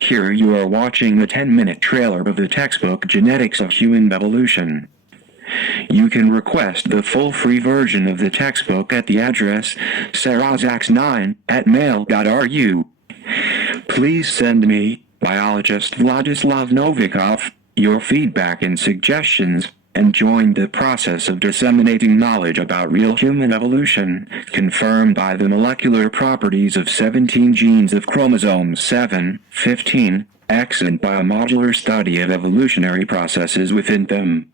Here you are watching the 10-minute trailer of the textbook Genetics of Human Evolution. You can request the full free version of the textbook at the address sarazax9@mail.ru. Please send me, biologist Vladislav Novikov, your feedback and suggestions, and join the process of disseminating knowledge about real human evolution, confirmed by the molecular properties of 17 genes of chromosomes 7, 15, X and by a modular study of evolutionary processes within them.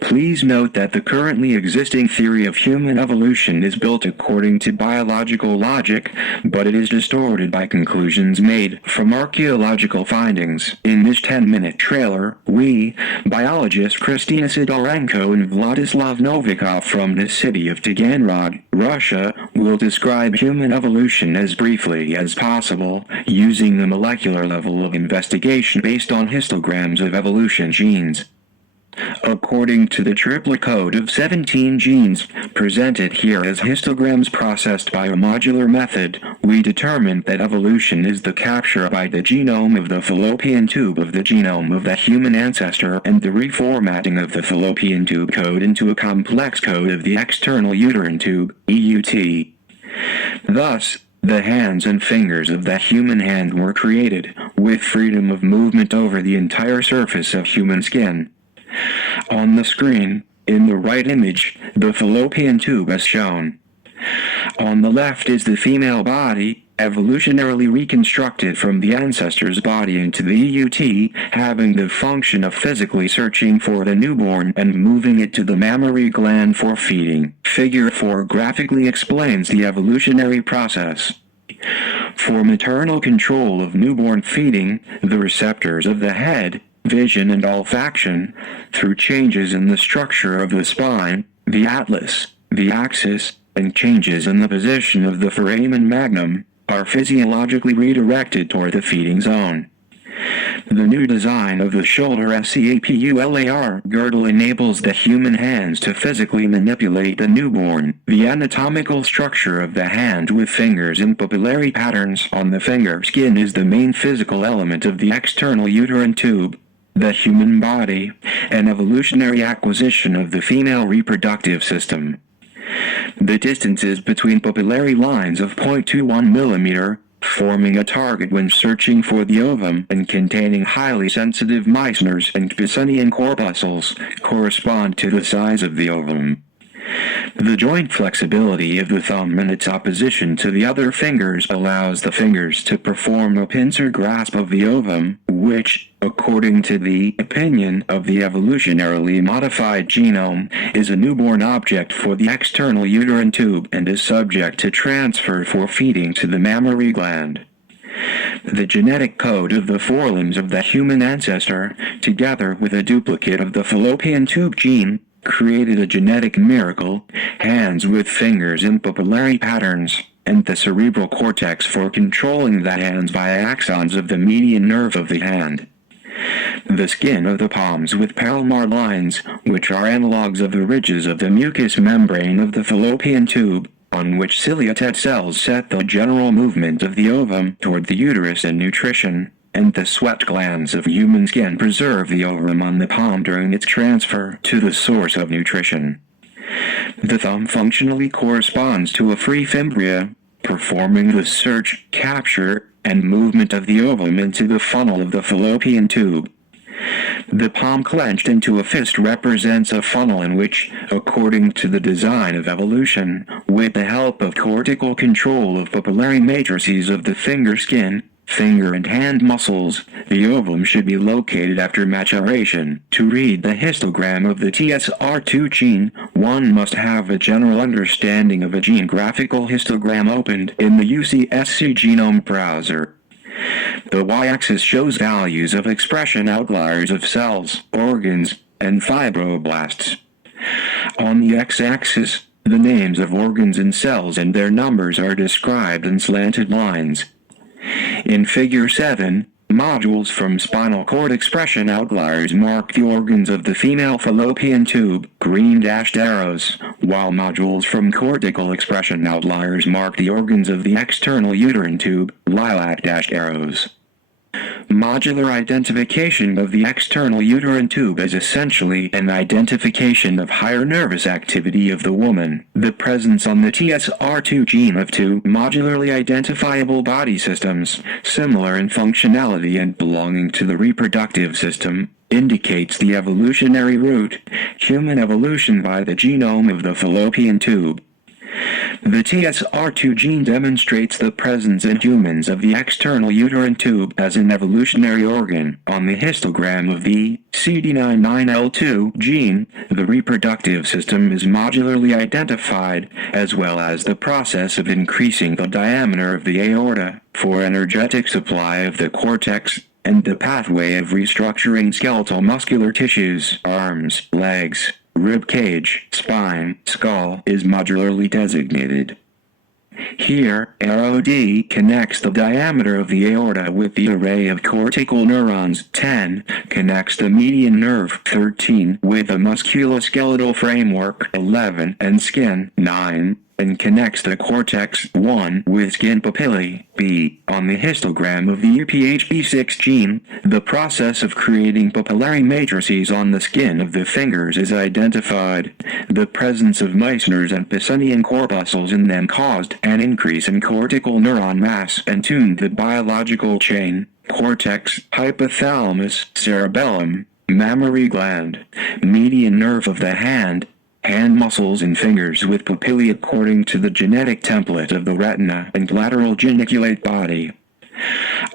Please note that the currently existing theory of human evolution is built according to biological logic, but it is distorted by conclusions made from archaeological findings. In this 10-minute trailer, we, biologists Kristina Sidorenko and Vladislav Novikov from the city of Taganrog, Russia, will describe human evolution as briefly as possible, using the molecular level of investigation based on histograms of evolution genes. According to the triplet code of 17 genes, presented here as histograms processed by a modular method, we determined that evolution is the capture by the genome of the fallopian tube of the genome of the human ancestor and the reformatting of the fallopian tube code into a complex code of the external uterine tube, EUT. Thus, the hands and fingers of the human hand were created, with freedom of movement over the entire surface of human skin. On the screen, in the right image, the fallopian tube is shown. On the left is the female body, evolutionarily reconstructed from the ancestor's body into the EUT, having the function of physically searching for the newborn and moving it to the mammary gland for feeding. Figure 4 graphically explains the evolutionary process. For maternal control of newborn feeding, the receptors of the head, vision and olfaction, through changes in the structure of the spine, the atlas, the axis, and changes in the position of the foramen magnum, are physiologically redirected toward the feeding zone. The new design of the shoulder scapular girdle enables the human hands to physically manipulate the newborn. The anatomical structure of the hand with fingers in papillary patterns on the finger skin is the main physical element of the external uterine tube. The human body, an evolutionary acquisition of the female reproductive system. The distances between papillary lines of 0.21 mm, forming a target when searching for the ovum and containing highly sensitive Meissner's and Pacinian corpuscles, correspond to the size of the ovum. The joint flexibility of the thumb and its opposition to the other fingers allows the fingers to perform a pincer grasp of the ovum, which, according to the opinion of the evolutionarily modified genome, is a newborn object for the external uterine tube and is subject to transfer for feeding to the mammary gland. The genetic code of the forelimbs of the human ancestor, together with a duplicate of the fallopian tube gene, created a genetic miracle, hands with fingers in papillary patterns, and the cerebral cortex for controlling the hands via axons of the median nerve of the hand. The skin of the palms with palmar lines, which are analogues of the ridges of the mucous membrane of the fallopian tube, on which ciliated cells set the general movement of the ovum toward the uterus and nutrition, and the sweat glands of human skin preserve the ovum on the palm during its transfer to the source of nutrition. The thumb functionally corresponds to a free fimbria, performing the search, capture, and movement of the ovum into the funnel of the fallopian tube. The palm clenched into a fist represents a funnel in which, according to the design of evolution, with the help of cortical control of papillary matrices of the finger skin, finger and hand muscles, the ovum should be located after maturation. To read the histogram of the TSR2 gene, one must have a general understanding of a gene graphical histogram opened in the UCSC genome browser. The y-axis shows values of expression outliers of cells, organs, and fibroblasts. On the x-axis, the names of organs and cells and their numbers are described in slanted lines. In Figure 7, modules from spinal cord expression outliers mark the organs of the female fallopian tube, green dashed arrows, while modules from cortical expression outliers mark the organs of the external uterine tube, lilac dashed arrows. Modular identification of the external uterine tube is essentially an identification of higher nervous activity of the woman. The presence on the TSR2 gene of two modularly identifiable body systems, similar in functionality and belonging to the reproductive system, indicates the evolutionary route, human evolution by the genome of the fallopian tube. The TSR2 gene demonstrates the presence in humans of the external uterine tube as an evolutionary organ. On the histogram of the CD99L2 gene, the reproductive system is modularly identified, as well as the process of increasing the diameter of the aorta for energetic supply of the cortex, and the pathway of restructuring skeletal muscular tissues, arms, legs, rib cage, spine, skull is modularly designated. Here, arrow D connects the diameter of the aorta with the array of cortical neurons. 10 connects the median nerve. 13 with a musculoskeletal framework. 11 and skin. 9 and connects the cortex. 1 with skin papillae. B. On the histogram of the UPHB6 gene, the process of creating papillary matrices on the skin of the fingers is identified. The presence of Meissner's and Pacinian corpuscles in them caused an increase in cortical neuron mass and tuned the biological chain. Cortex, hypothalamus, cerebellum, mammary gland, median nerve of the hand muscles and fingers with papillae according to the genetic template of the retina and lateral geniculate body.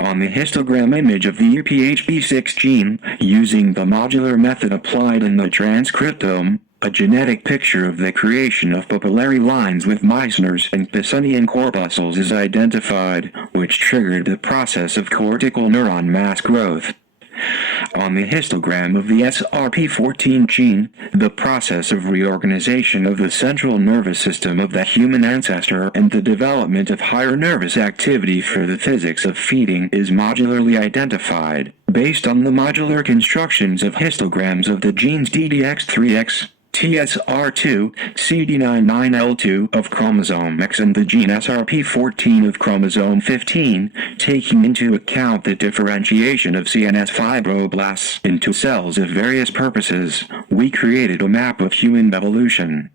On the histogram image of the UPHB6 gene, using the modular method applied in the transcriptome, a genetic picture of the creation of papillary lines with Meissner's and Pacinian corpuscles is identified, which triggered the process of cortical neuron mass growth. On the histogram of the SRP14 gene, the process of reorganization of the central nervous system of the human ancestor and the development of higher nervous activity for the physics of feeding is modularly identified, based on the modular constructions of histograms of the genes DDX3X, TSR2, CD99L2 of chromosome X and the gene SRP14 of chromosome 15, taking into account the differentiation of CNS fibroblasts into cells of various purposes. We created a map of human evolution.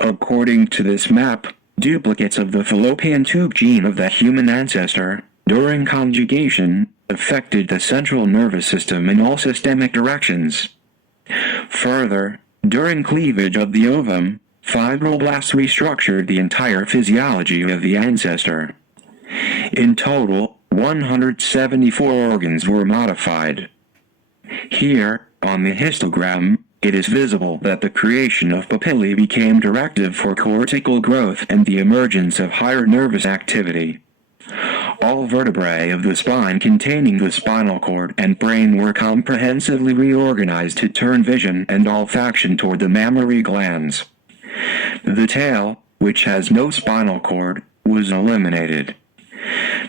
According to this map, duplicates of the fallopian tube gene of the human ancestor, during conjugation, affected the central nervous system in all systemic directions. Further, during cleavage of the ovum, fibroblasts restructured the entire physiology of the ancestor. In total, 174 organs were modified. Here, on the histogram, it is visible that the creation of papillae became directive for cortical growth and the emergence of higher nervous activity. All vertebrae of the spine containing the spinal cord and brain were comprehensively reorganized to turn vision and olfaction toward the mammary glands. The tail, which has no spinal cord, was eliminated.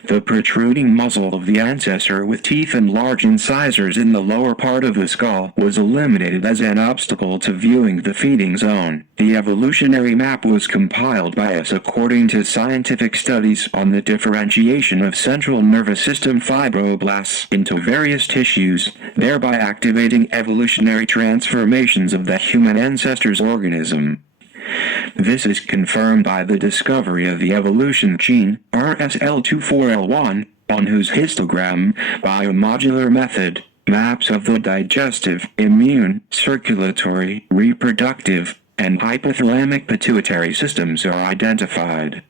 The protruding muzzle of the ancestor with teeth and large incisors in the lower part of the skull was eliminated as an obstacle to viewing the feeding zone. The evolutionary map was compiled by us according to scientific studies on the differentiation of central nervous system fibroblasts into various tissues, thereby activating evolutionary transformations of the human ancestor's organism. This is confirmed by the discovery of the evolution gene, RSL24L1, on whose histogram, by a modular method, maps of the digestive, immune, circulatory, reproductive, and hypothalamic pituitary systems are identified.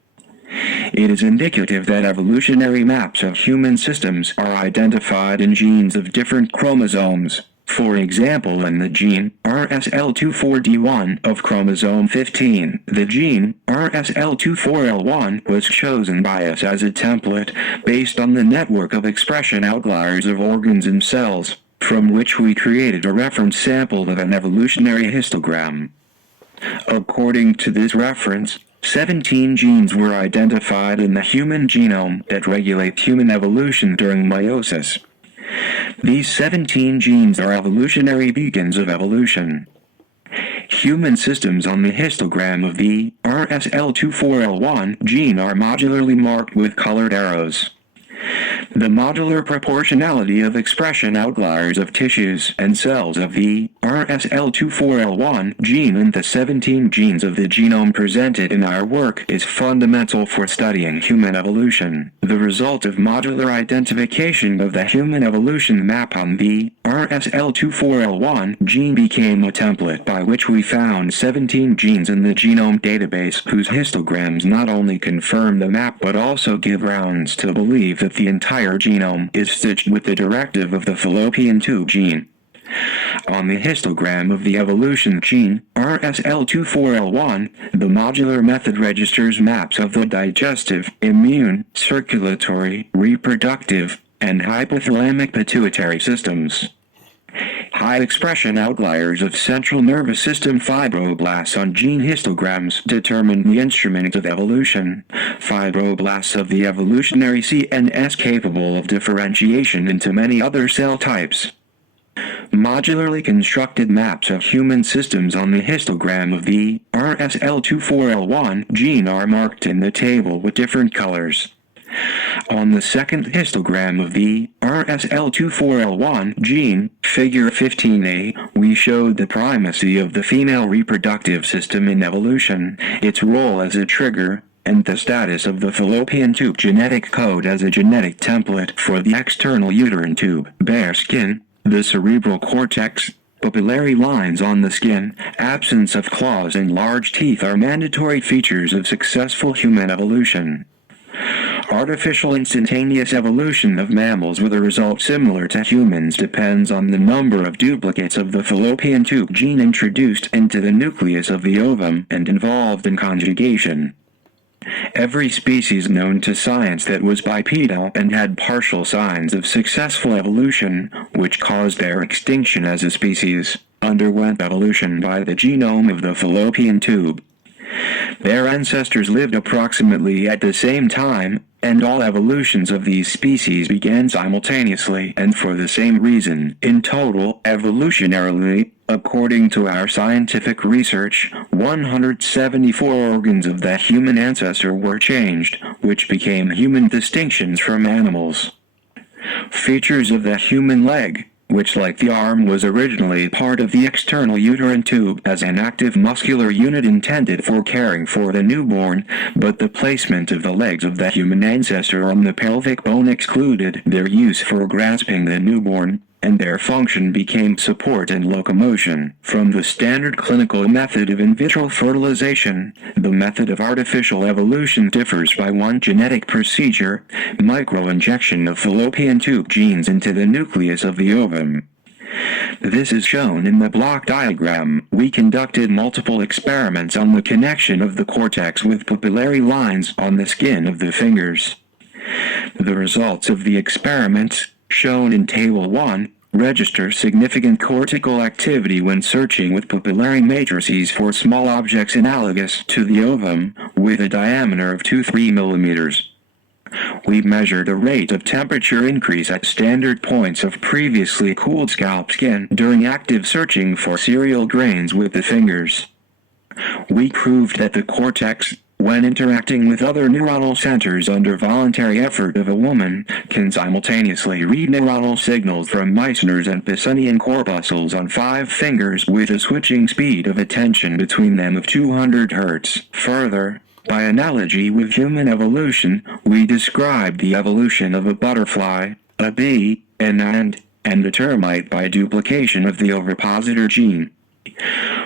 It is indicative that evolutionary maps of human systems are identified in genes of different chromosomes. For example, in the gene RSL24D1 of chromosome 15, the gene RSL24L1 was chosen by us as a template based on the network of expression outliers of organs and cells, from which we created a reference sample of an evolutionary histogram. According to this reference, 17 genes were identified in the human genome that regulate human evolution during meiosis. These 17 genes are evolutionary beacons of evolution. Human systems on the histogram of the RSL24L1 gene are modularly marked with colored arrows. The modular proportionality of expression outliers of tissues and cells of the RSL24L1 gene and the 17 genes of the genome presented in our work is fundamental for studying human evolution. The result of modular identification of the human evolution map on the RSL24L1 gene became a template by which we found 17 genes in the genome database whose histograms not only confirm the map but also give grounds to believe that the entire genome is stitched with the directive of the fallopian tube gene. On the histogram of the evolution gene, RSL24L1, the modular method registers maps of the digestive, immune, circulatory, reproductive, and hypothalamic pituitary systems. High expression outliers of central nervous system fibroblasts on gene histograms determine the instrument of evolution. Fibroblasts of the evolutionary CNS capable of differentiation into many other cell types. Modularly constructed maps of human systems on the histogram of the RSL24L1 gene are marked in the table with different colors. On the second histogram of the RSL24L1 gene, figure 15a, we showed the primacy of the female reproductive system in evolution, its role as a trigger, and the status of the fallopian tube genetic code as a genetic template for the external uterine tube, bare skin, the cerebral cortex, papillary lines on the skin, absence of claws and large teeth are mandatory features of successful human evolution. Artificial instantaneous evolution of mammals with a result similar to humans depends on the number of duplicates of the fallopian tube gene introduced into the nucleus of the ovum and involved in conjugation. Every species known to science that was bipedal and had partial signs of successful evolution, which caused their extinction as a species, underwent evolution by the genome of the fallopian tube. Their ancestors lived approximately at the same time, and all evolutions of these species began simultaneously and for the same reason. In total, evolutionarily, according to our scientific research, 174 organs of the human ancestor were changed, which became human distinctions from animals. Features of the human leg, which like the arm was originally part of the external uterine tube as an active muscular unit intended for caring for the newborn, but the placement of the legs of the human ancestor on the pelvic bone excluded their use for grasping the newborn, and their function became support and locomotion. From the standard clinical method of in vitro fertilization, the method of artificial evolution differs by one genetic procedure, microinjection of fallopian tube genes into the nucleus of the ovum. This is shown in the block diagram. We conducted multiple experiments on the connection of the cortex with papillary lines on the skin of the fingers. The results of the experiments, shown in Table 1, register significant cortical activity when searching with papillary matrices for small objects analogous to the ovum, with a diameter of 2-3 millimeters. We measured a rate of temperature increase at standard points of previously cooled scalp skin during active searching for cereal grains with the fingers. We proved that the cortex, when interacting with other neuronal centers under voluntary effort of a woman, can simultaneously read neuronal signals from Meissner's and Pacinian corpuscles on 5 fingers with a switching speed of attention between them of 200 Hz. Further, by analogy with human evolution, we described the evolution of a butterfly, a bee, an ant, and a termite by duplication of the ovipositor gene.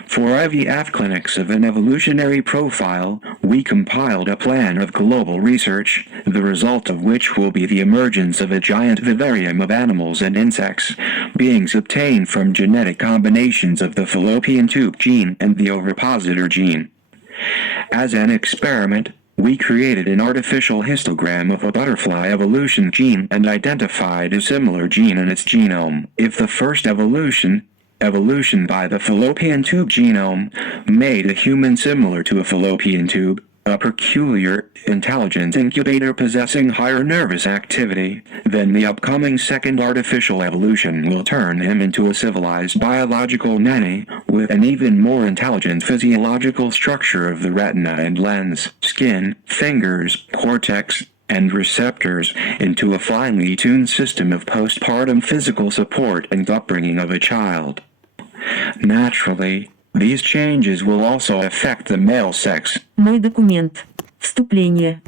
For IVF clinics of an evolutionary profile, we compiled a plan of global research, the result of which will be the emergence of a giant vivarium of animals and insects, beings obtained from genetic combinations of the fallopian tube gene and the ovipositor gene. As an experiment, we created an artificial histogram of a butterfly evolution gene and identified a similar gene in its genome. If the first evolution by the fallopian tube genome, made a human similar to a fallopian tube, a peculiar, intelligent incubator possessing higher nervous activity, then the upcoming second artificial evolution will turn him into a civilized biological nanny, with an even more intelligent physiological structure of the retina and lens, skin, fingers, cortex, and receptors into a finely tuned system of postpartum physical support and upbringing of a child. Naturally, these changes will also affect the male sex. Мой документ. Вступление.